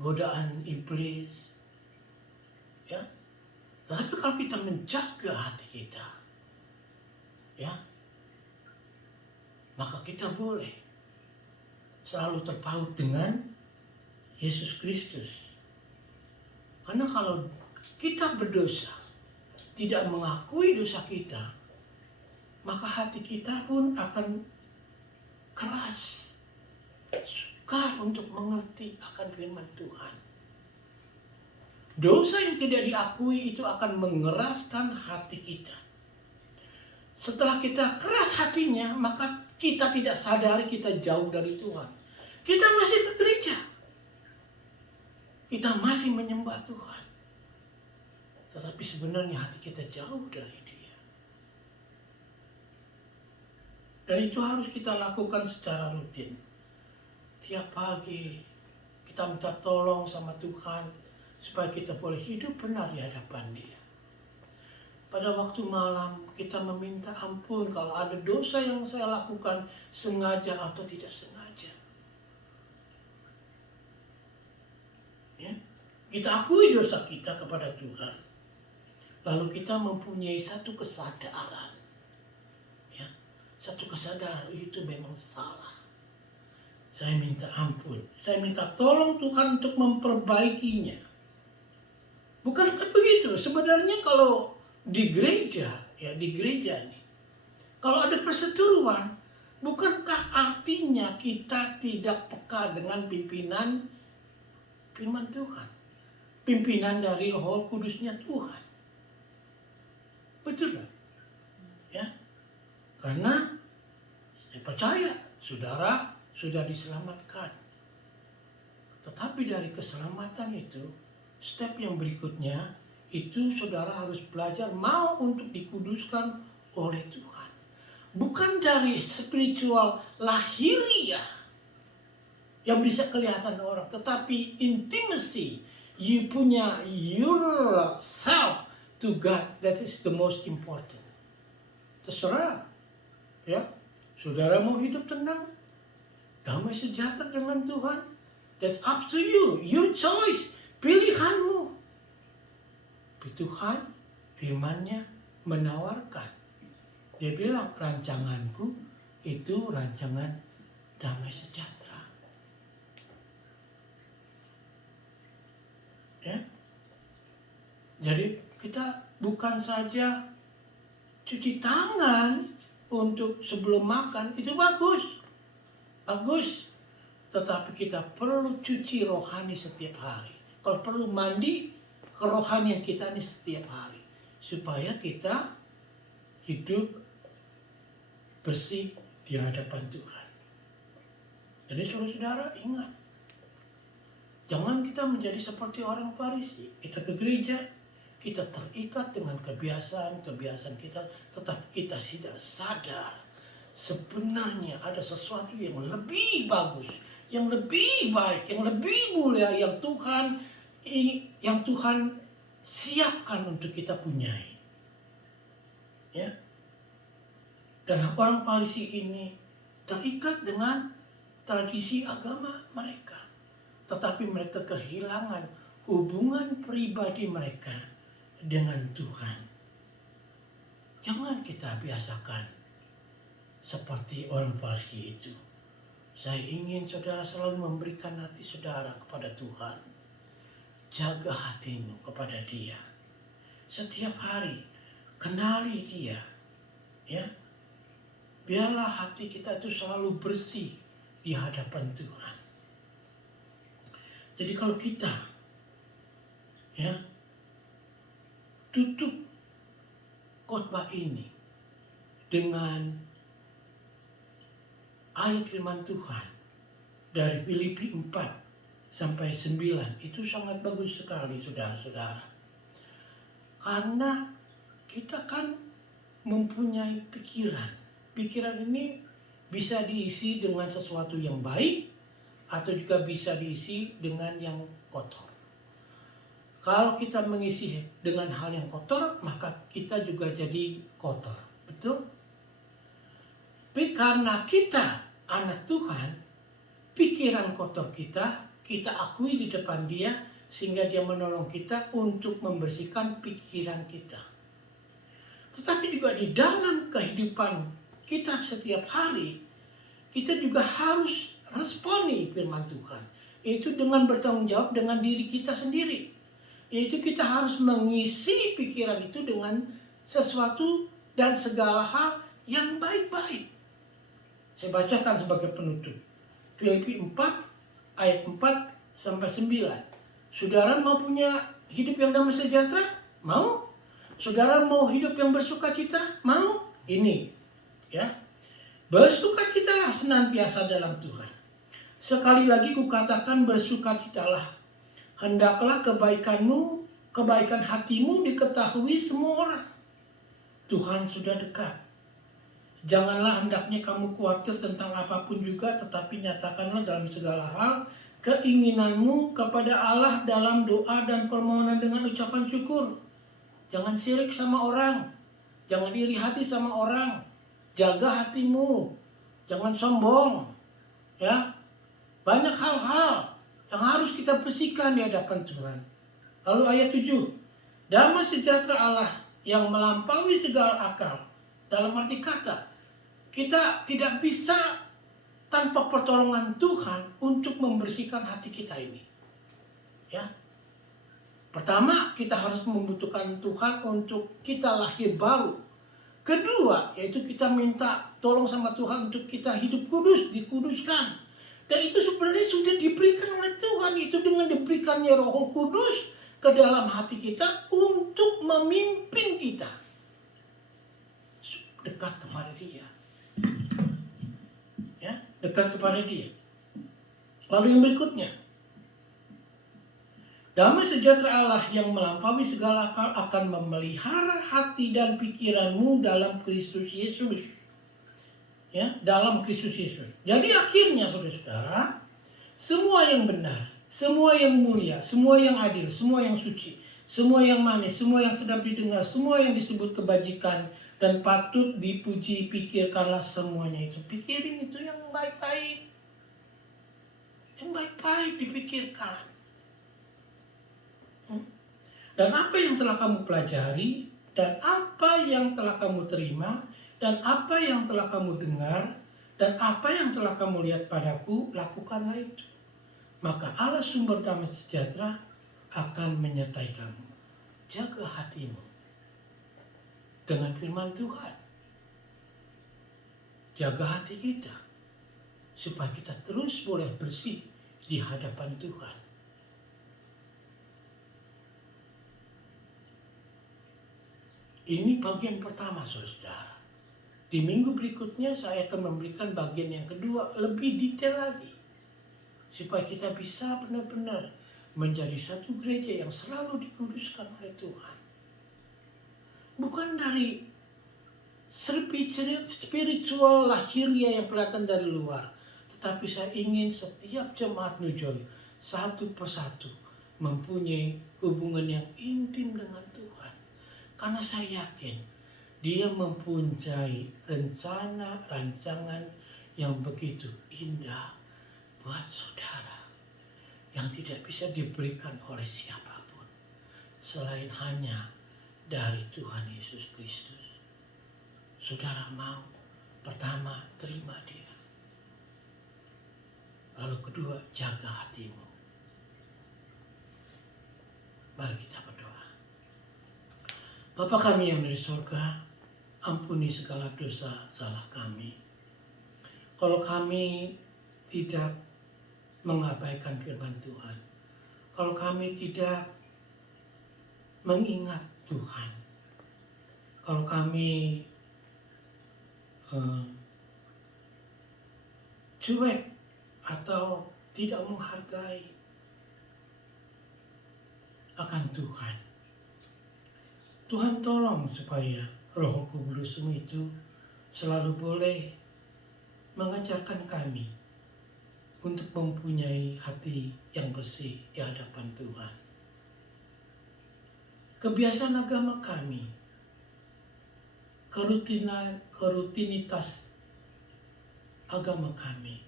godaan iblis. Ya. Tapi kalau kita menjaga hati kita, ya, maka kita boleh selalu terpaut dengan Yesus Kristus. Karena kalau kita berdosa, tidak mengakui dosa kita, maka hati kita pun akan keras, sukar untuk mengerti akan firman Tuhan. Dosa yang tidak diakui itu akan mengeraskan hati kita. Setelah kita keras hatinya, maka kita tidak sadari kita jauh dari Tuhan. Kita masih ke gereja. Kita masih menyembah Tuhan. Tetapi sebenarnya hati kita jauh dari Dia. Dan itu harus kita lakukan secara rutin. Tiap pagi kita minta tolong sama Tuhan supaya kita boleh hidup benar di hadapan Dia. Pada waktu malam kita meminta ampun kalau ada dosa yang saya lakukan sengaja atau tidak sengaja. Ya, kita akui dosa kita kepada Tuhan. Lalu kita mempunyai satu kesadaran. Ya, satu kesadaran itu memang salah. Saya minta ampun. Saya minta tolong Tuhan untuk memperbaikinya. Bukankah begitu? Sebenarnya kalau di gereja, ya di gereja nih, kalau ada perseteruan, bukankah artinya kita tidak peka dengan pimpinan firman Tuhan? Pimpinan dari Roh Kudusnya Tuhan. Betul kan? Ya. Karena saya percaya saudara sudah diselamatkan. Tetapi dari keselamatan itu step yang berikutnya itu saudara harus belajar mau untuk dikuduskan oleh Tuhan. Bukan dari spiritual lahiriah yang bisa kelihatan orang, tetapi intimacy, you punya yourself to God, that is the most important. Terserah, ya, saudara mau hidup tenang, damai sejahtera dengan Tuhan, that's up to you, your choice, pilihanmu. Tapi Tuhan firman-Nya menawarkan, dia bilang rancanganku itu rancangan damai sejahtera. Ya. Jadi kita bukan saja cuci tangan untuk sebelum makan, itu bagus. Bagus. Tetapi kita perlu cuci rohani setiap hari. Kalau perlu mandi kerohanian kita ini setiap hari. Supaya kita hidup bersih di hadapan Tuhan. Jadi saudara-saudara ingat, jangan kita menjadi seperti orang Farisi. Kita ke gereja, kita terikat dengan kebiasaan-kebiasaan kita, tetapi kita tidak sadar sebenarnya ada sesuatu yang lebih bagus, yang lebih baik, yang lebih mulia yang Tuhan siapkan untuk kita punyai. Ya. Dan orang Farisi ini terikat dengan tradisi agama mereka. Tetapi mereka kehilangan hubungan pribadi mereka dengan Tuhan. Jangan kita biasakan seperti orang Farisi itu. Saya ingin saudara selalu memberikan hati saudara kepada Tuhan. Jaga hatimu kepada Dia. Setiap hari kenali Dia. Ya. Biarlah hati kita itu selalu bersih di hadapan Tuhan. Jadi kalau kita ya tutup khotbah ini dengan ayat firman Tuhan dari Filipi 4 sampai 9, itu sangat bagus sekali saudara-saudara. Karena kita kan mempunyai pikiran. Pikiran ini bisa diisi dengan sesuatu yang baik atau juga bisa diisi dengan yang kotor. Kalau kita mengisi dengan hal yang kotor, maka kita juga jadi kotor. Betul? Tapi karena kita anak Tuhan, pikiran kotor kita akui di depan Dia, sehingga Dia menolong kita untuk membersihkan pikiran kita. Tetapi juga di dalam kehidupan kita setiap hari, kita juga harus responi firman Tuhan. Yaitu dengan bertanggung jawab dengan diri kita sendiri. Yaitu kita harus mengisi pikiran itu dengan sesuatu dan segala hal yang baik-baik. Saya bacakan sebagai penutup. Filipi 4 ayat 4 sampai 9. Saudara mau punya hidup yang damai sejahtera? Mau? Saudara mau hidup yang bersukacita? Mau? Ini ya. Bersukacitalah senantiasa dalam Tuhan. Sekali lagi kukatakan bersukacitalah. Hendaklah kebaikan hatimu diketahui semua orang. Tuhan sudah dekat. Janganlah hendaknya kamu khawatir tentang apapun juga, tetapi nyatakanlah dalam segala hal keinginanmu kepada Allah dalam doa dan permohonan dengan ucapan syukur. Jangan sirik sama orang. Jangan iri hati sama orang. Jaga hatimu. Jangan sombong. Ya. Banyak hal-hal yang harus kita bersihkan di hadapan Tuhan. Lalu ayat 7. Damai sejahtera Allah yang melampaui segala akal. Dalam arti kata, kita tidak bisa tanpa pertolongan Tuhan untuk membersihkan hati kita ini. Ya. Pertama, kita harus membutuhkan Tuhan untuk kita lahir baru. Kedua, yaitu kita minta tolong sama Tuhan untuk kita hidup kudus, dikuduskan. Dan itu sebenarnya sudah diberikan oleh Tuhan. Itu dengan diberikannya Roh Kudus ke dalam hati kita untuk memimpin kita dekat kepada Dia. Ya, dekat kepada Dia. Lalu yang berikutnya, Damai sejahtera Allah yang melampaui segala akal akan memelihara hati dan pikiranmu dalam Kristus Yesus. Ya, dalam Kristus Yesus. Jadi akhirnya saudara-saudara, semua yang benar, semua yang mulia, semua yang adil, semua yang suci, semua yang manis, semua yang sedap didengar, semua yang disebut kebajikan dan patut dipuji, pikirkanlah semuanya itu. Pikirin itu yang baik-baik. Yang baik-baik dipikirkan. Dan apa yang telah kamu pelajari, dan apa yang telah kamu terima, dan apa yang telah kamu dengar, dan apa yang telah kamu lihat padaku, lakukanlah itu. Maka Allah sumber damai sejahtera akan menyertai kamu. Jaga hatimu dengan firman Tuhan. Jaga hati kita supaya kita terus boleh bersih di hadapan Tuhan. Ini bagian pertama, saudara. Di minggu berikutnya saya akan memberikan bagian yang kedua lebih detail lagi. Supaya kita bisa benar-benar menjadi satu gereja yang selalu dikuduskan oleh Tuhan. Bukan dari spiritual lahiriah yang kelihatan dari luar. Tetapi saya ingin setiap jemaat New Joy satu persatu mempunyai hubungan yang intim dengan Tuhan. Karena saya yakin dia mempunyai rencana, rancangan yang begitu indah buat saudara. Yang tidak bisa diberikan oleh siapapun. Selain hanya dari Tuhan Yesus Kristus. Saudara mau pertama terima dia. Lalu kedua jaga hatimu. Mari kita berdoa. Bapa kami yang dari surga, ampuni segala dosa salah kami. Kalau kami tidak mengabaikan firman Tuhan, kalau kami tidak mengingat Tuhan, kalau kami cuek atau tidak menghargai akan Tuhan, Tuhan tolong supaya Roh Kudus-Mu itu selalu boleh mengajarkan kami untuk mempunyai hati yang bersih di hadapan Tuhan. Kebiasaan agama kami, kerutinitas agama kami,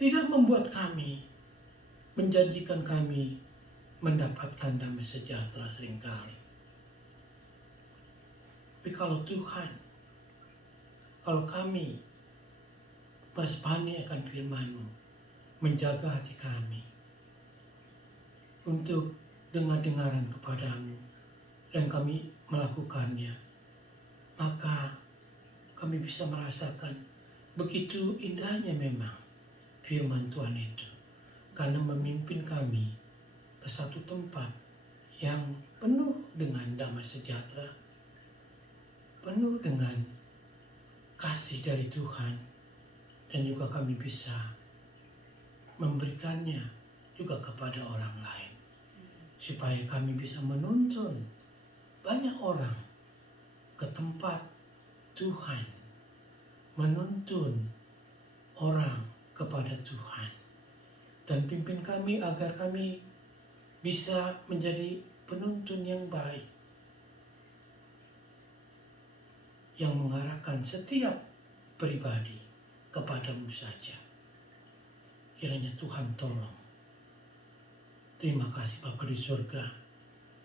tidak membuat kami menjanjikan kami mendapatkan damai sejahtera seringkali. Tapi kalau Tuhan, kalau kami bersepani akan firman-Mu, menjaga hati kami untuk dengar-dengaran kepadamu dan kami melakukannya, maka kami bisa merasakan begitu indahnya memang firman Tuhan itu, karena memimpin kami ke satu tempat yang penuh dengan damai sejahtera, penuh dengan kasih dari Tuhan, dan juga kami bisa memberikannya juga kepada orang lain, supaya kami bisa menuntun banyak orang ke tempat Tuhan, menuntun orang kepada Tuhan, dan pimpin kami agar kami bisa menjadi penuntun yang baik, yang mengarahkan setiap pribadi kepadamu saja. Kiranya Tuhan tolong. Terima kasih Bapa di surga.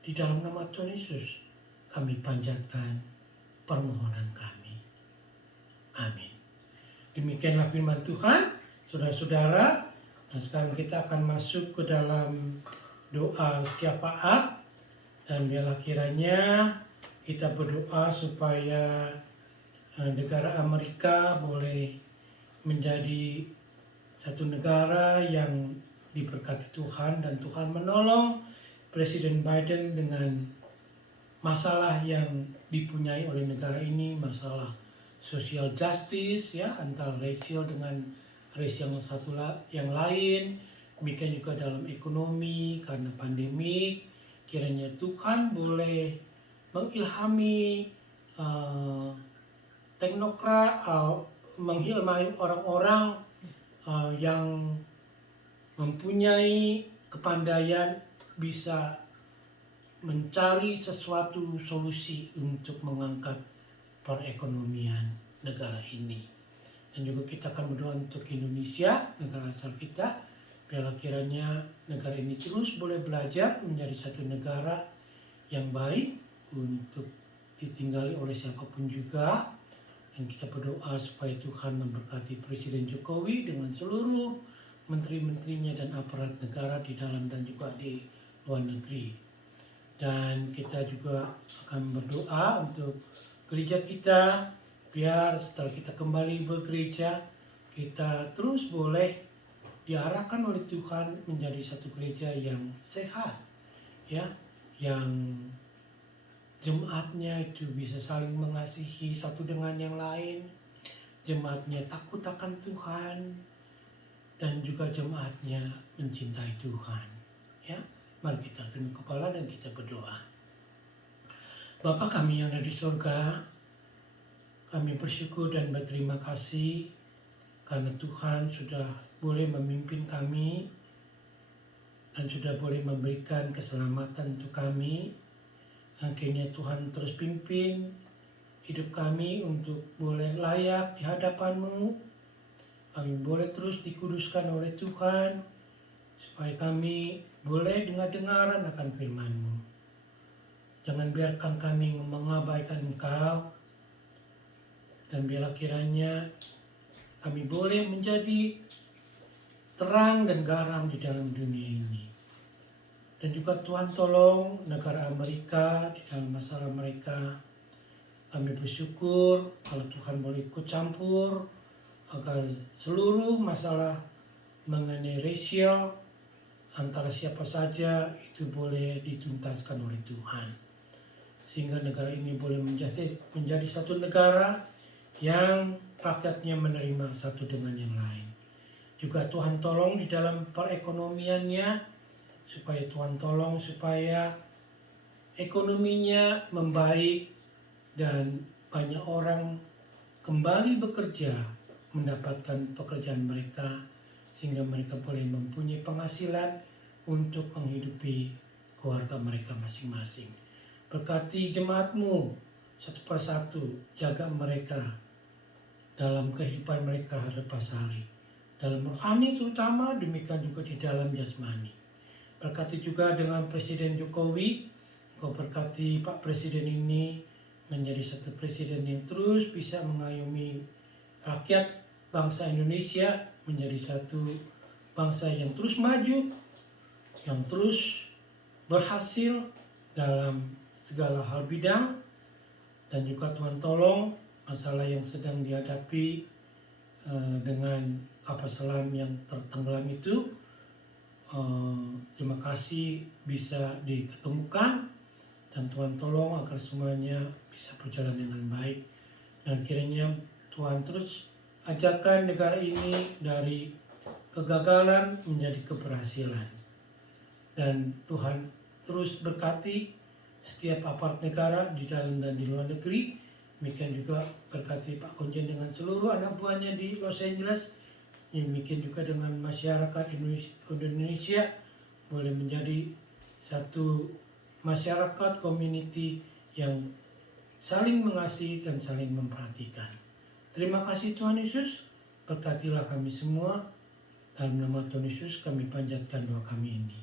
Di dalam nama Tuhan Yesus kami panjatkan permohonan kami. Amin. Demikianlah firman Tuhan, saudara-saudara. Nah, sekarang kita akan masuk ke dalam doa syafaat. Dan biarlah kiranya kita berdoa supaya negara Amerika boleh menjadi satu negara yang diberkati Tuhan, dan Tuhan menolong Presiden Biden dengan masalah yang dipunyai oleh negara ini, masalah social justice ya, antara racial dengan race yang satu yang lain, demikian juga dalam ekonomi karena pandemi. Kiranya Tuhan boleh mengilhami teknokrat, mengilhami orang-orang yang mempunyai kepandaian bisa mencari sesuatu solusi untuk mengangkat perekonomian negara ini. Dan juga kita akan berdoa untuk Indonesia, negara asal kita. Biarlah kiranya negara ini terus boleh belajar menjadi satu negara yang baik untuk ditinggali oleh siapapun juga. Dan kita berdoa supaya Tuhan memberkati Presiden Jokowi dengan seluruh menteri-menterinya dan aparat negara di dalam dan juga di luar negeri. Dan kita juga akan berdoa untuk gereja kita, biar setelah kita kembali bergereja, kita terus boleh diarahkan oleh Tuhan menjadi satu gereja yang sehat, ya, yang jemaatnya itu bisa saling mengasihi satu dengan yang lain, jemaatnya takut akan Tuhan, dan juga jemaatnya mencintai Tuhan. Ya, mari kita tunduk kepala dan kita berdoa. Bapa kami yang ada di surga, kami bersyukur dan berterima kasih karena Tuhan sudah boleh memimpin kami dan sudah boleh memberikan keselamatan untuk kami. Akhirnya Tuhan terus pimpin hidup kami untuk boleh layak di hadapan-Mu. Kami boleh terus dikuduskan oleh Tuhan supaya kami boleh dengar-dengaran akan firman-Mu. Jangan biarkan kami mengabaikan Engkau, dan biarlah kiranya kami boleh menjadi terang dan garam di dalam dunia ini. Dan juga Tuhan tolong negara Amerika di dalam masalah mereka. Kami bersyukur kalau Tuhan boleh ikut campur agar seluruh masalah mengenai rasial antara siapa saja itu boleh dituntaskan oleh Tuhan. Sehingga negara ini boleh menjadi satu negara yang rakyatnya menerima satu dengan yang lain. Juga Tuhan tolong di dalam perekonomiannya, supaya Tuhan tolong supaya ekonominya membaik dan banyak orang kembali bekerja, mendapatkan pekerjaan mereka, sehingga mereka boleh mempunyai penghasilan untuk menghidupi keluarga mereka masing-masing. Berkati jemaat-Mu satu persatu, jaga mereka dalam kehidupan mereka lepas hari. Dalam rohani terutama, demikian juga di dalam jasmani. Berkati juga dengan Presiden Jokowi, Kau berkati Pak Presiden ini menjadi satu presiden yang terus bisa mengayomi rakyat bangsa Indonesia menjadi satu bangsa yang terus maju, yang terus berhasil dalam segala hal bidang. Dan juga Tuhan tolong masalah yang sedang dihadapi dengan kapal selam yang tertenggelam itu, terima kasih bisa diketemukan, dan Tuhan tolong agar semuanya bisa berjalan dengan baik. Dan kiranya Tuhan terus ajarkan negara ini dari kegagalan menjadi keberhasilan. Dan Tuhan terus berkati setiap aparat negara di dalam dan di luar negeri. Demikian juga berkati Pak Konjen dengan seluruh anak buahnya di Los Angeles. Demikian juga dengan masyarakat Indonesia boleh menjadi satu masyarakat community yang saling mengasihi dan saling memperhatikan. Terima kasih Tuhan Yesus, berkatilah kami semua. Dalam nama Tuhan Yesus kami panjatkan doa kami ini.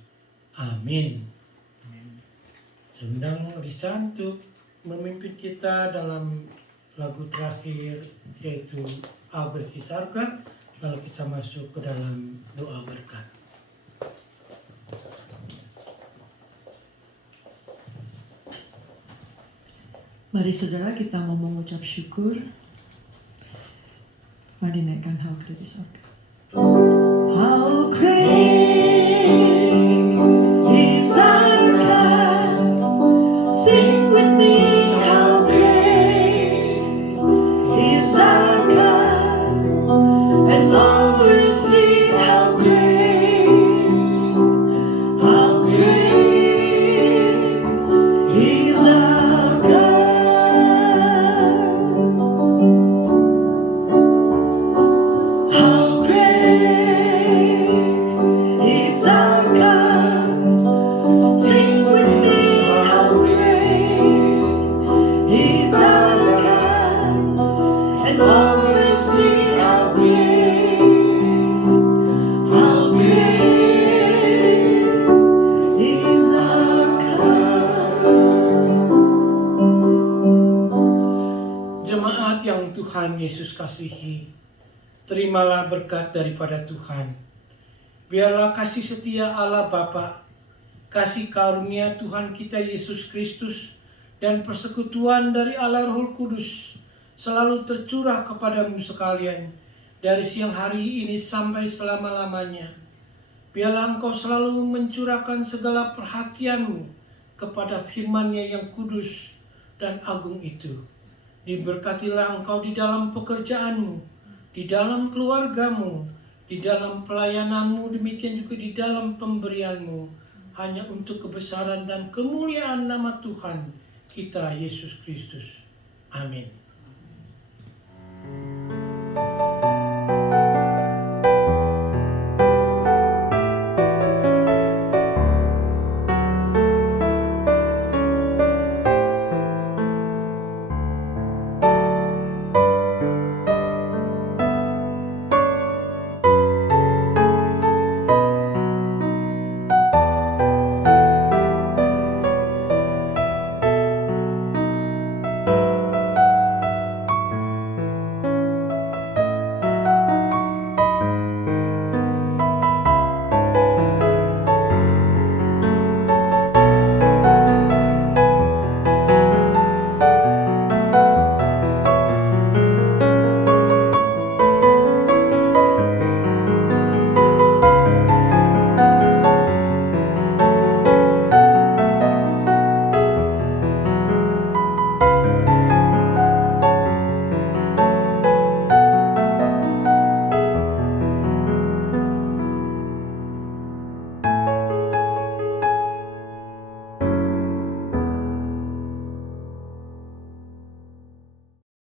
Amin. Saya undang Lisa untuk memimpin kita dalam lagu terakhir, yaitu Allah berkisarkan, lalu kita masuk ke dalam doa berkat. Mari saudara kita mau mengucap syukur. Mari naikkan How Great Is Our God. How great is our God. Sing with me, how great is our God. And all will see how great Tuhan Yesus kasihi, terimalah berkat daripada Tuhan. Biarlah kasih setia Allah Bapa, kasih karunia Tuhan kita Yesus Kristus, dan persekutuan dari Allah Roh Kudus selalu tercurah kepadamu sekalian dari siang hari ini sampai selama-lamanya. Biarlah engkau selalu mencurahkan segala perhatianmu kepada firman-Nya yang kudus dan agung itu. Diberkatilah engkau di dalam pekerjaanmu, di dalam keluargamu, di dalam pelayananmu, demikian juga di dalam pemberianmu, hanya untuk kebesaran dan kemuliaan nama Tuhan kita Yesus Kristus. Amin.